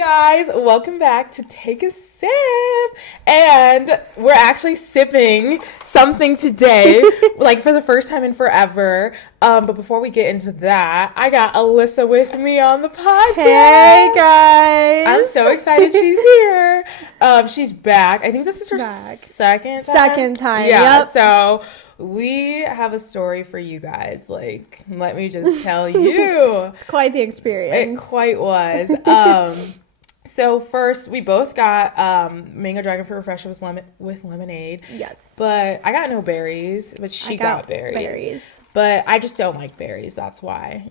guys, welcome back to Take a Sip. And we're actually sipping something today, like for the first time in forever. But before we get into that, I got Alyssa with me on the podcast. Hey guys. I'm so excited she's here. She's back. I think this is her second time. Second time. Yeah, Yep. so we have a story for you guys. Like, let me just tell you. It's quite the experience. It quite was. So first, we both got mango dragon fruit refresher with lemonade. Yes. But I got no berries, but she got berries. But I just don't like berries. That's why.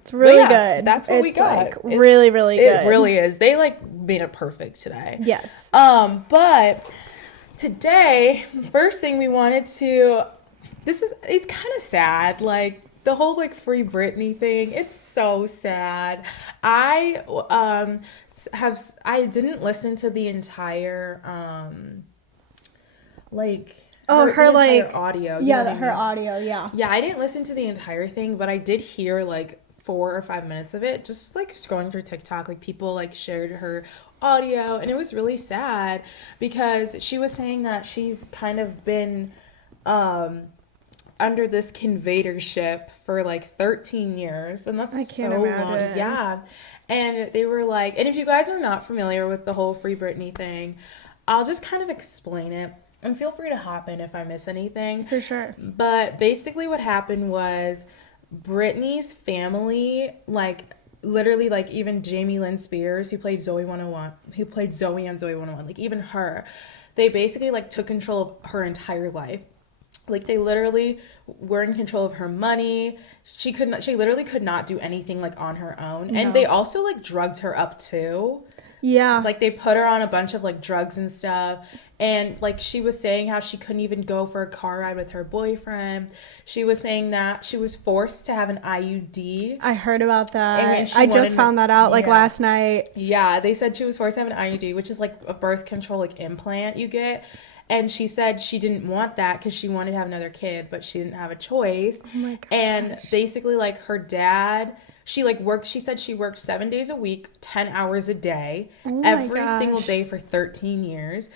It's really good. That's what we got. Like really, really good. It really is. They like made it perfect today. Yes. But today, first thing we wanted to. It's kind of sad. Like the whole like free Britney thing. It's so sad. I didn't listen to the entire her audio. Her audio, yeah. Yeah, I didn't listen to the entire thing, but I did hear like 4 or 5 minutes of it, just like scrolling through TikTok. Like people like shared her audio, and it was really sad because she was saying that she's kind of been under this conservatorship for like 13 years, and that's so long. Yeah. And they were like, and if you guys are not familiar with the whole Free Britney thing, I'll just kind of explain it. And feel free to hop in if I miss anything. For sure. But basically what happened was Britney's family, like literally like even Jamie Lynn Spears, who played Zoe on Zoe 101, like even her, they basically like took control of her entire life. Like they literally were in control of her money. She literally could not do anything like on her own. No. And they also like drugged her up too. Yeah. Like they put her on a bunch of like drugs and stuff. And like she was saying how she couldn't even go for a car ride with her boyfriend. She was saying that she was forced to have an IUD. I heard about that. I just found that out like last night. Yeah, they said she was forced to have an IUD, which is like a birth control like implant you get. And she said she didn't want that because she wanted to have another kid, but she didn't have a choice. Oh my gosh. And basically, like, her dad, she said she worked 7 days a week, 10 hours a day, every single day for 13 years.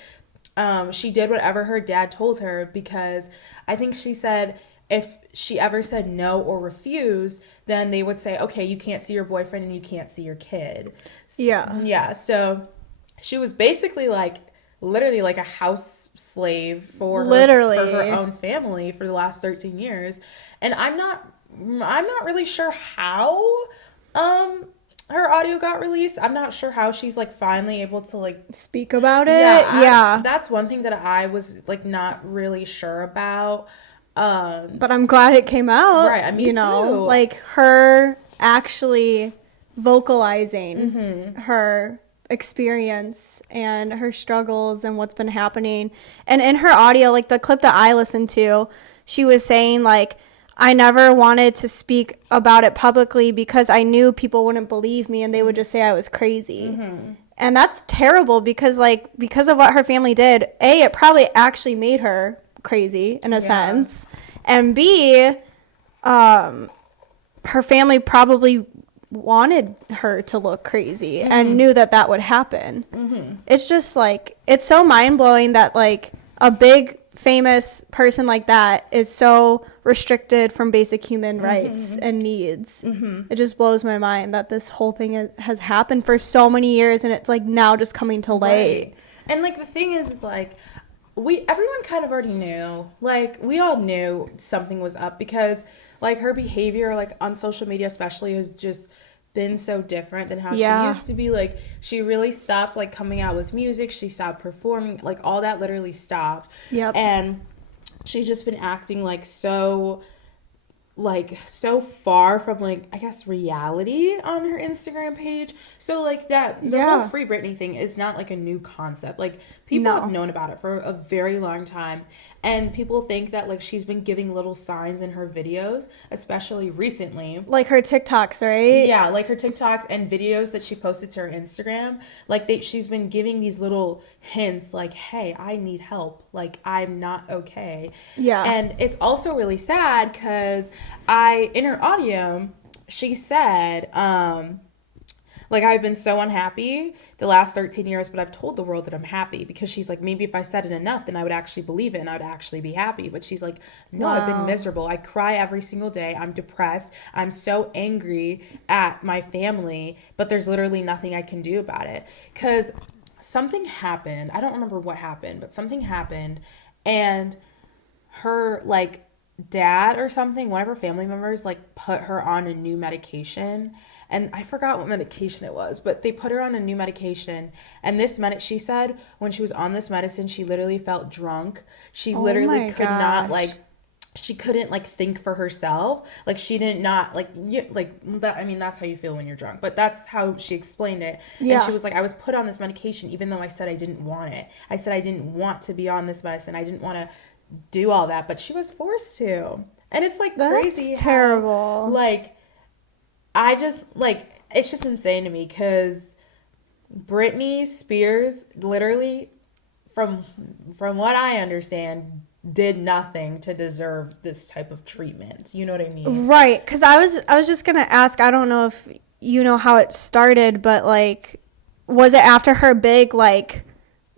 She did whatever her dad told her because I think she said if she ever said no or refused, then they would say, okay, you can't see your boyfriend and you can't see your kid. Yeah. Yeah, so she was basically like, literally like a house slave for her own family for the last 13 years. And I'm not really sure how her audio got released. I'm not sure how she's like finally able to like speak about it. Yeah. That's one thing that I was like not really sure about. But I'm glad it came out. Right, I mean, too. Like her actually vocalizing her experience and her struggles and what's been happening. And in her audio, like the clip that I listened to, she was saying like, I never wanted to speak about it publicly because I knew people wouldn't believe me and they would just say I was crazy. And that's terrible because of what her family did, A, it probably actually made her crazy in a sense, and B, her family probably wanted her to look crazy and knew that would happen. It's just like, it's so mind-blowing that like a big famous person like that is so restricted from basic human rights and needs. It just blows my mind that this whole thing has happened for so many years and it's like now just coming to light. Right. And like the thing is like everyone kind of already knew, like we all knew something was up because like her behavior like on social media especially has just been so different than how she used to be. Like she really stopped like coming out with music, she stopped performing, like all that literally stopped. And she's just been acting like so far from like I guess reality on her Instagram page. So like the whole Free Britney thing is not like a new concept. Like people have known about it for a very long time. And people think that like she's been giving little signs in her videos, especially recently. Like her TikToks, right? Yeah, like her TikToks and videos that she posted to her Instagram. Like she's been giving these little hints like, hey, I need help. Like I'm not okay. Yeah. And it's also really sad because in her audio, she said, Like, I've been so unhappy the last 13 years, but I've told the world that I'm happy because she's like, maybe if I said it enough, then I would actually believe it and I would actually be happy. But she's like, no, I've been Wow. miserable. I cry every single day. I'm depressed. I'm so angry at my family, but there's literally nothing I can do about it. Because something happened. I don't remember what happened, but something happened. And her, like, dad or something, one of her family members, like, put her on a new medication, and I forgot what medication it was, but they put her on a new medication. And she said when she was on this medicine, she literally felt drunk. She Oh literally my could not, like, gosh. she couldn't, like, think for herself. Like, she didn't not like like that. I mean, that's how you feel when you're drunk, but that's how she explained it. And she Yeah. was like, I was put on this medication even though I said I didn't want it. I said I didn't want to be on this medicine. I didn't want to do all that, but she was forced to. And it's like That's crazy how, terrible. like, I just, like, it's just insane to me because Britney Spears literally, from what I understand, did nothing to deserve this type of treatment. You know what I mean? Right, because I was just gonna ask. I don't know if you know how it started, but like, was it after her big like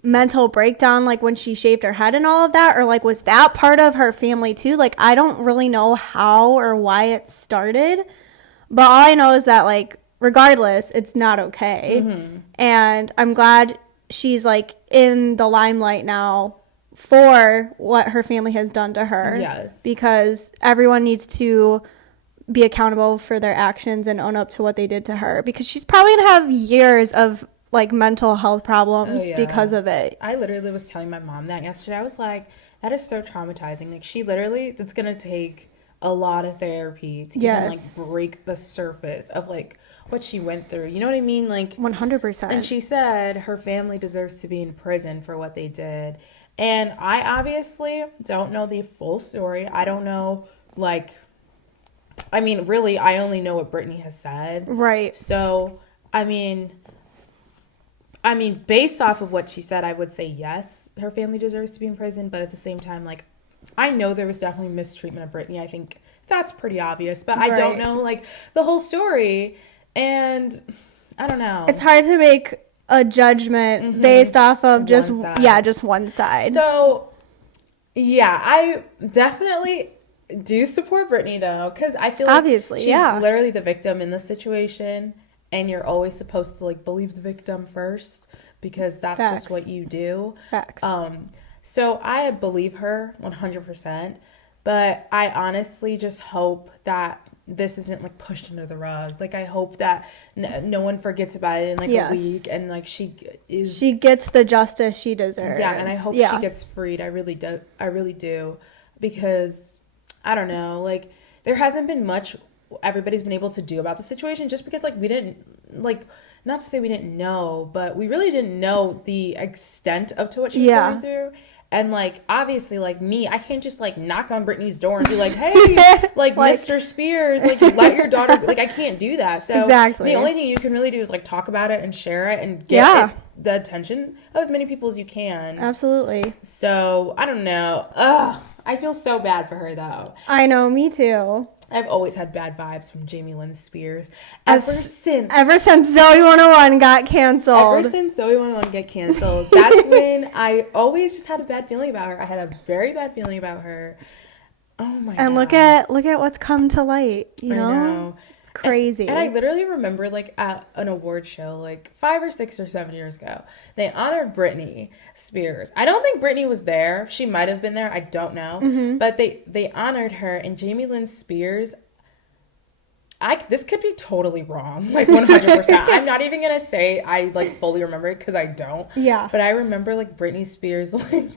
mental breakdown, like when she shaved her head and all of that, or like was that part of her family too? Like, I don't really know how or why it started, but all I know is that like regardless, it's not okay, Mm-hmm. and I'm glad she's like in the limelight now for what her family has done to her, Yes. because everyone needs to be accountable for their actions and own up to what they did to her, because she's probably gonna have years of like mental health Oh, problems yeah. because of it. I literally was telling my mom that yesterday. I was like, that is so traumatizing. Like, she literally, it's going to take a lot of therapy to even, like, Yes. break the surface of, like, what she went through. You know what I mean? Like, and 100%. she said her family deserves to be in prison for what they did. And I obviously don't know the full story. I don't know, like, I mean, really, I only know what Brittany has said. Right. So, I mean, based off of what she said, I would say yes, her family deserves to be in prison. But at the same time, like, I know there was definitely mistreatment of Brittany. I think that's pretty obvious. But I don't Right. know, like, the whole story. And I don't know. It's hard to make a judgment Mm-hmm. based off of just, One side. yeah, just one side. So, yeah, I definitely do support Brittany, though, because I feel like Obviously, she's yeah. literally the victim in this situation. And you're always supposed to, like, believe the victim first because that's just what Facts. you do. Facts. So I believe her 100%, but I honestly just hope that this isn't, like, pushed under the rug. Like, I hope that no one forgets about it in, like, a week, Yes. and, like, she is, She gets the justice she deserves. yeah, and I hope she Yeah. gets freed. I really do. I really do, because I don't know, like, there hasn't been much everybody's been able to do about the situation, just because, like, we didn't, like, not to say we didn't know, but we really didn't know the extent of to what she was going Yeah. through. And, like, obviously, like, me, I can't just, like, knock on Britney's door and be like, hey, like, Like- Mr. Spears, like, let your daughter, like, I can't do that. So Exactly. the only thing you can really do is, like, talk about it and share it and get Yeah. the attention of as many people as you can. Absolutely. So I don't know. Ugh, I feel so bad for her, though. I know, me too. I've always had bad vibes from Jamie Lynn Spears. As- Ever since Zoe 101 got canceled. Ever since Zoe 101 get canceled, that's when I always just had a bad feeling about her. I had a very bad feeling about her. Oh my And God. look at what's come to light, you I know? know. Crazy. And I literally remember, like, at an award show, like, 5 or 6 or 7 years ago, they honored Britney Spears. I don't think Britney was there. She might have been there. I don't know. Mm-hmm. But they honored her, and Jamie Lynn Spears, this could be totally wrong, like, 100%. I'm not even gonna say I, like, fully remember it, because I don't. Yeah. But I remember, like, Britney Spears, like,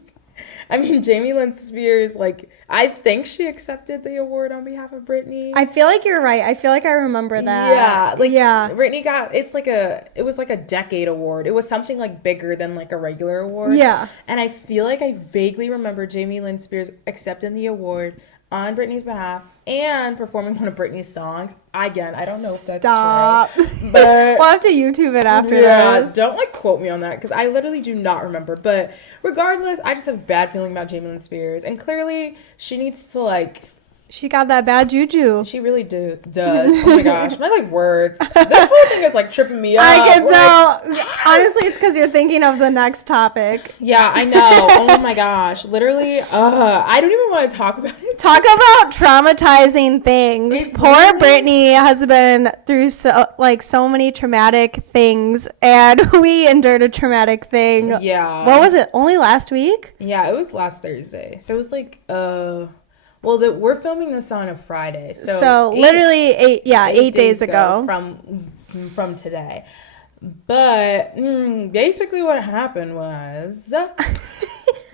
I mean, Jamie Lynn Spears, like, I think she accepted the award on behalf of Britney. I feel like you're right. I feel like I remember that. Yeah, like, yeah. Britney got, it was like a decade award. It was something, like, bigger than, like, a regular award. Yeah. And I feel like I vaguely remember Jamie Lynn Spears accepting the award on Britney's behalf and performing one of Britney's songs. Again, I don't know if that's Stop. true. But We'll have to YouTube it after yeah, this. don't, like, quote me on that, because I literally do not remember. But regardless, I just have a bad feeling about Jamie Lynn Spears, and clearly she needs to, like, She got that bad juju. She really does. Oh my gosh, my like words. This whole thing is like tripping me up. I can tell. Honestly, it's because you're thinking of the next topic. Yeah, I know. Oh my gosh, literally. I don't even want to talk about it. Talk about traumatizing things. It's Poor literally- Britney has been through so many traumatic things, and we endured a traumatic thing. Yeah. What was it? Only last week? Yeah, it was last Thursday. So it was like well, we're filming this on a Friday. So literally 8 days ago. From today. But basically what happened was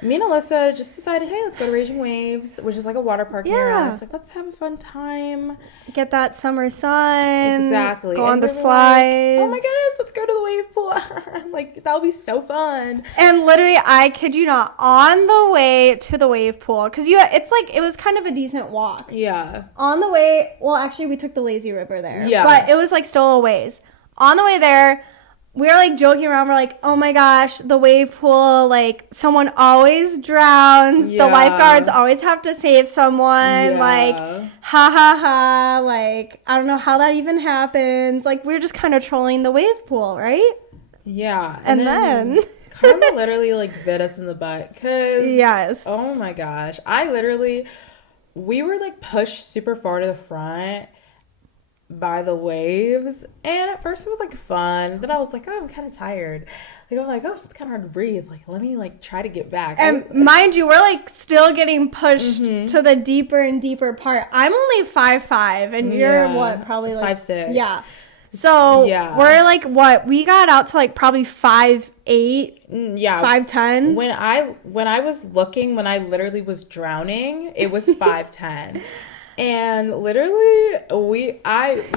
me and Alyssa just decided, hey, let's go to Raging Waves, which is like a water park near us. Like, let's have a fun time. Get that summer sun. Exactly. Go And on the we were slides. like, oh my goodness, let's go to the wave pool. Like, that'll be so fun. And literally, I kid you not, on the way to the wave pool, because it was kind of a decent walk. Yeah. On the way, well, actually, we took the lazy river there. Yeah. But it was like still a ways. On the way there, we were like joking around. We're like, oh my gosh, the wave pool, like someone always drowns. Yeah. The lifeguards always have to save someone. Yeah. Like, ha ha ha. Like, I don't know how that even happens. Like, we're just kind of trolling the wave pool, right? Yeah. And then Karma literally like bit us in the butt because yes. Oh my gosh. We were like pushed super far to the front by the waves, and at first it was like fun. Then I was like, oh, I'm kind of tired. Like, I'm like, oh, it's kind of hard to breathe. Like, let me like try to get back. And mind you, we're like still getting pushed to the deeper and deeper part. I'm only 5'5", and you're what, probably like 5'6". Yeah. So we're like what? We got out to like probably 5'8". Yeah. 5'10". When I was looking, when I literally was drowning, it was 5'10". And literally, we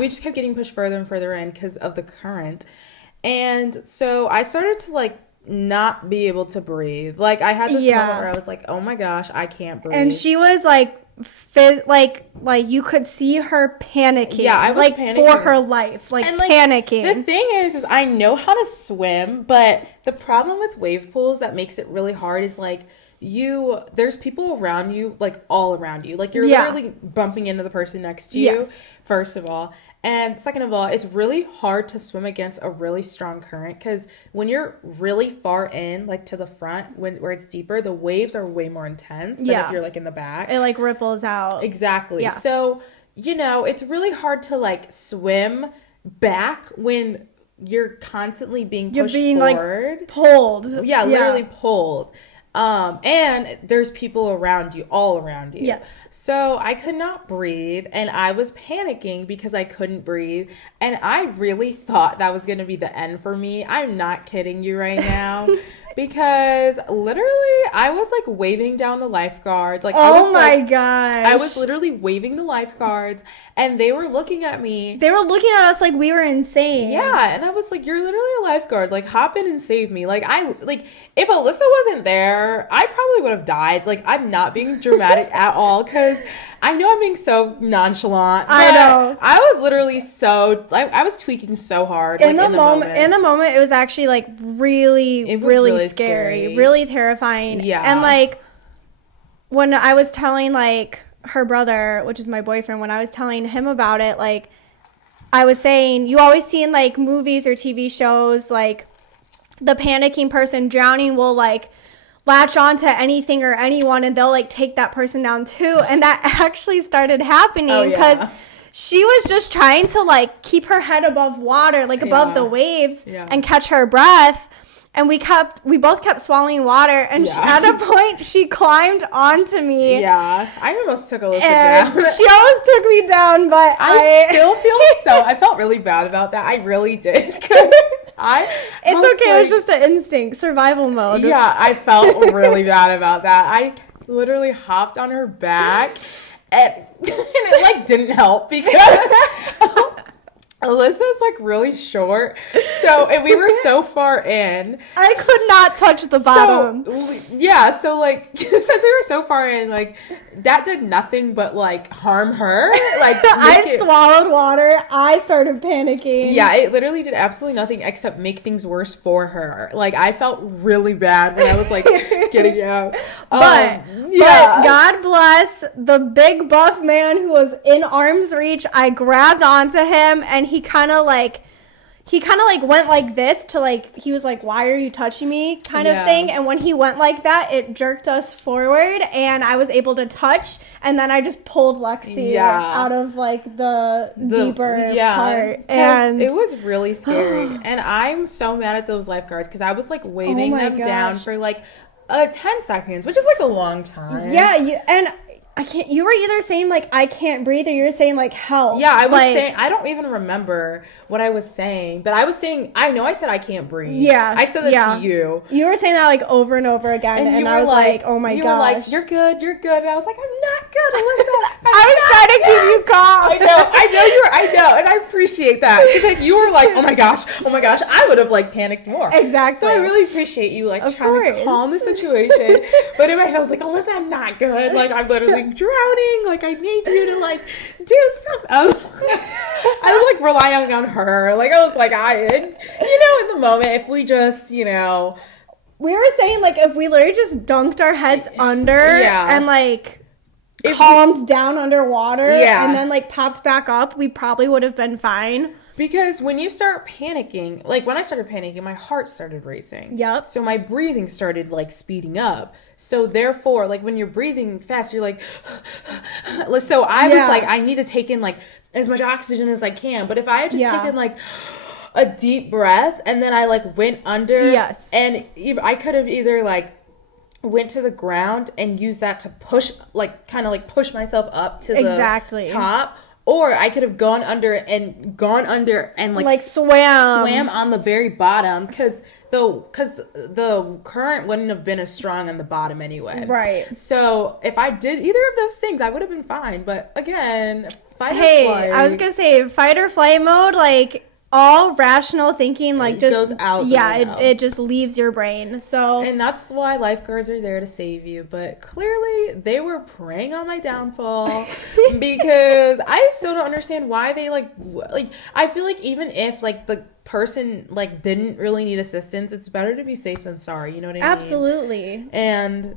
just kept getting pushed further and further in because of the current. And so I started to, like, not be able to breathe. Like, I had this moment where I was like, oh, my gosh, I can't breathe. And she was, like, like you could see her panicking. Yeah, I was like, panicking. for her life. Like, panicking. The thing is I know how to swim, but the problem with wave pools that makes it really hard is, like, there's people around you, like all around you, like you're literally bumping into the person next to you, first of all, and second of all, it's really hard to swim against a really strong current because when you're really far in, like to the front, where it's deeper, the waves are way more intense than if you're like in the back. It like ripples out. Exactly. So it's really hard to like swim back when you're constantly being pushed forward, like pulled. Literally pulled. And there's people around you, all around you. Yes. So I could not breathe, and I was panicking because I couldn't breathe, and I really thought that was going to be the end for me. I'm not kidding you right now. Because literally, I was like waving down the lifeguards. Like, oh my gosh. I was literally waving the lifeguards, and they were looking at me. They were looking at us like we were insane. Yeah, and I was like, "You're literally a lifeguard. Like, hop in and save me." Like, if Alyssa wasn't there, I probably would have died. Like, I'm not being dramatic at all because I know I'm being so nonchalant. I know. I was literally I was tweaking so hard. In the moment, it was actually like really scary, really terrifying. Yeah. And like when I was telling like her brother, which is my boyfriend, when I was telling him about it, like I was saying, you always see in like movies or TV shows, like the panicking person drowning will like latch on to anything or anyone and they'll like take that person down too. And that actually started happening because she was just trying to like keep her head above water, like above the waves and catch her breath. And we both kept swallowing water, and at a point she climbed onto me. Yeah, I almost took Alyssa down. She almost took me down, but I still feel I felt really bad about that. I really did. It's okay. It was just an instinct, survival mode. Yeah, I felt really bad about that. I literally hopped on her back, and it like didn't help because Alyssa's like really short, so and we were so far in. I could not touch the bottom. Yeah, so like since we were so far in, like that did nothing but like harm her. Like Swallowed water. I started panicking. Yeah, it literally did absolutely nothing except make things worse for her. Like I felt really bad when I was like getting out. But God bless the big buff man who was in arm's reach. I grabbed onto him and he kind of like went like this to like, he was like, why are you touching me kind of thing. And when he went like that, it jerked us forward and I was able to touch. And then I just pulled Lexi out of like the deeper part. And it was really scary. And I'm so mad at those lifeguards because I was like waving them down for like 10 seconds, which is like a long time. Yeah, and I can't. You were either saying like I can't breathe, or you were saying like help. Yeah, I was saying. I don't even remember what I was saying, but I was saying. I know I said I can't breathe. Yeah, I said that to you. You were saying that like over and over again, and I was like, oh my gosh. You were like, you're good, you're good, and I was like, I'm not good, Alyssa. I was trying to keep you calm. I know, and I appreciate that because like you were like, oh my gosh, I would have like panicked more. Exactly. So I really appreciate you like trying to calm the situation, but in my head I was like, Alyssa, I'm not good. Like I'm literally drowning. Like I need you to like do something. I was like relying on her. Like I was like, in the moment, if we just, we were saying like if we literally just dunked our heads under and like calmed down underwater and then like popped back up, we probably would have been fine. Because when you start panicking, like when I started panicking, my heart started racing. Yep. So my breathing started like speeding up. So therefore, like when you're breathing fast, you're like, so I was like, I need to take in like as much oxygen as I can. But if I had just taken like a deep breath and then I like went under, and I could have either like went to the ground and used that to push, like kind of like push myself up to the top. Or I could have gone under and like swam on the very bottom because the current wouldn't have been as strong on the bottom anyway. Right. So if I did either of those things, I would have been fine. But again, fight or flight. I was gonna say fight or flight mode, like all rational thinking like just goes out. It just leaves your brain. So and that's why lifeguards are there to save you. But clearly they were preying on my downfall because I still don't understand why they like I feel like even if like the person like didn't really need assistance, it's better to be safe than sorry. You know what I mean? Absolutely. And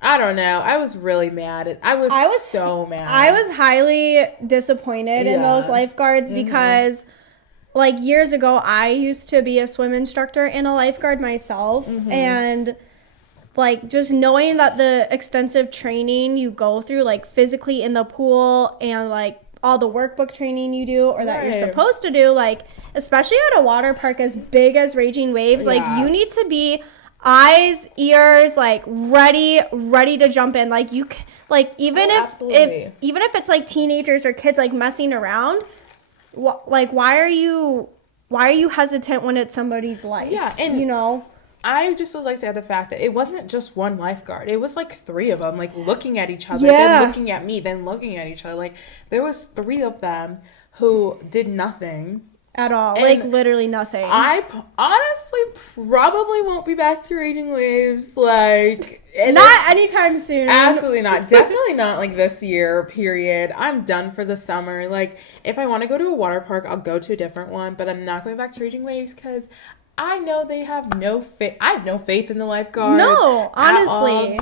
I don't know. I was really mad. I was so mad. I was highly disappointed in those lifeguards because like years ago, I used to be a swim instructor and a lifeguard myself. And like just knowing that the extensive training you go through, like physically in the pool and like all the workbook training you do or that you're supposed to do, like especially at a water park as big as Raging Waves, like you need to be eyes, ears, like ready to jump in. Like you, like even if it's like teenagers or kids like messing around. Like why are you hesitant when it's somebody's life? Yeah, and I just would like to add the fact that it wasn't just one lifeguard. It was like 3 of them, like looking at each other, then looking at me, then looking at each other. Like there was 3 of them who did nothing at all, and like literally nothing. I honestly probably won't be back to Raging Waves, like not anytime soon. Absolutely not. Definitely not like this year, period. I'm done for the summer. Like if I want to go to a water park, I'll go to a different one, but I'm not going back to Raging Waves because I know they have no faith. I have no faith in the lifeguards. No, honestly.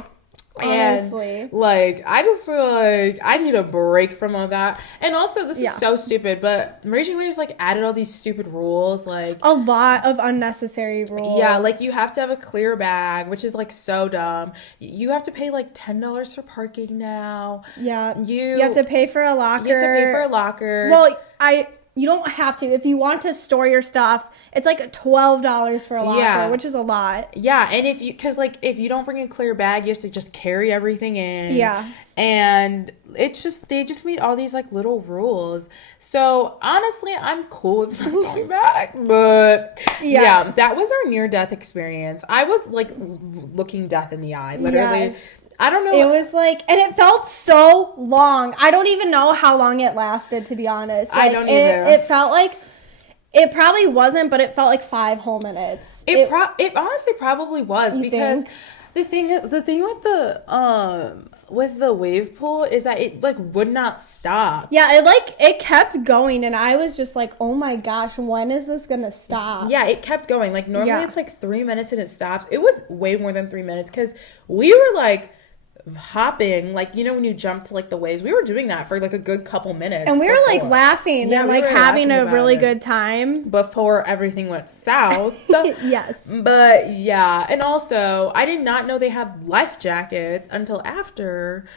And like I just feel like I need a break from all that. And also this is so stupid, but Raging Waves like added all these stupid rules, like a lot of unnecessary rules. Yeah, like you have to have a clear bag, which is like so dumb. You have to pay like $10 for parking now. Yeah. You have to pay for a locker. You have to pay for a locker. Well, you don't have to. If you want to store your stuff, it's like $12 for a locker, which is a lot. Yeah, and if you don't bring a clear bag, you have to just carry everything in. Yeah. And they just made all these like little rules. So honestly, I'm cool with not going back. But that was our near-death experience. I was like looking death in the eye, literally. Yes. I don't know. It was like, and it felt so long. I don't even know how long it lasted, to be honest. Like, I don't either. It felt like It probably wasn't, but it felt like 5 whole minutes. It honestly probably was, because think? the thing with the wave pool is that it like would not stop. Yeah, it kept going, and I was just like, oh my gosh, when is this gonna stop? Yeah, it kept going. Like normally it's like 3 minutes and it stops. It was way more than 3 minutes, because we were like hopping, like, you know, when you jump to like the waves, we were doing that for like a good couple minutes, and we were like laughing and like having a really good time before everything went south. Yes. But yeah, and also I did not know they had life jackets until after.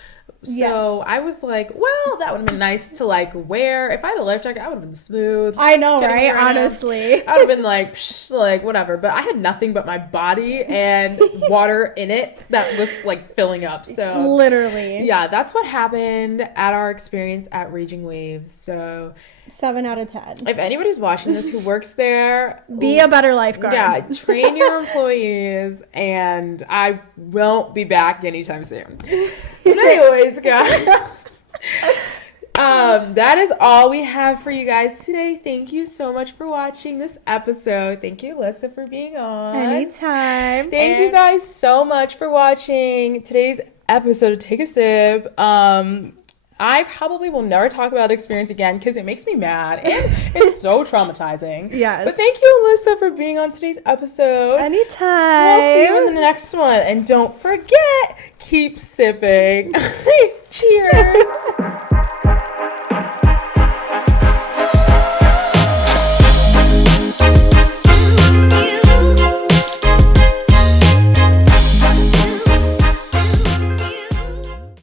So I was like, well, that would have been nice to like wear. If I had a life jacket, I would have been smooth. I know, right? Honestly. I would have been like, like whatever. But I had nothing but my body and water in it that was like filling up. So literally. Yeah, that's what happened at our experience at Raging Waves. So 7 out of 10. If anybody's watching this who works there, be a better lifeguard. Yeah, train your employees, and I won't be back anytime soon. But anyways, guys, that is all we have for you guys today. Thank you so much for watching this episode. Thank you, Alyssa, for being on. Anytime. Thank you guys so much for watching today's episode of Take a Sip. I probably will never talk about experience again because it makes me mad and it's so traumatizing. Yes. But thank you, Alyssa, for being on today's episode. Anytime. We'll see you in the next one. And don't forget, keep sipping. Cheers.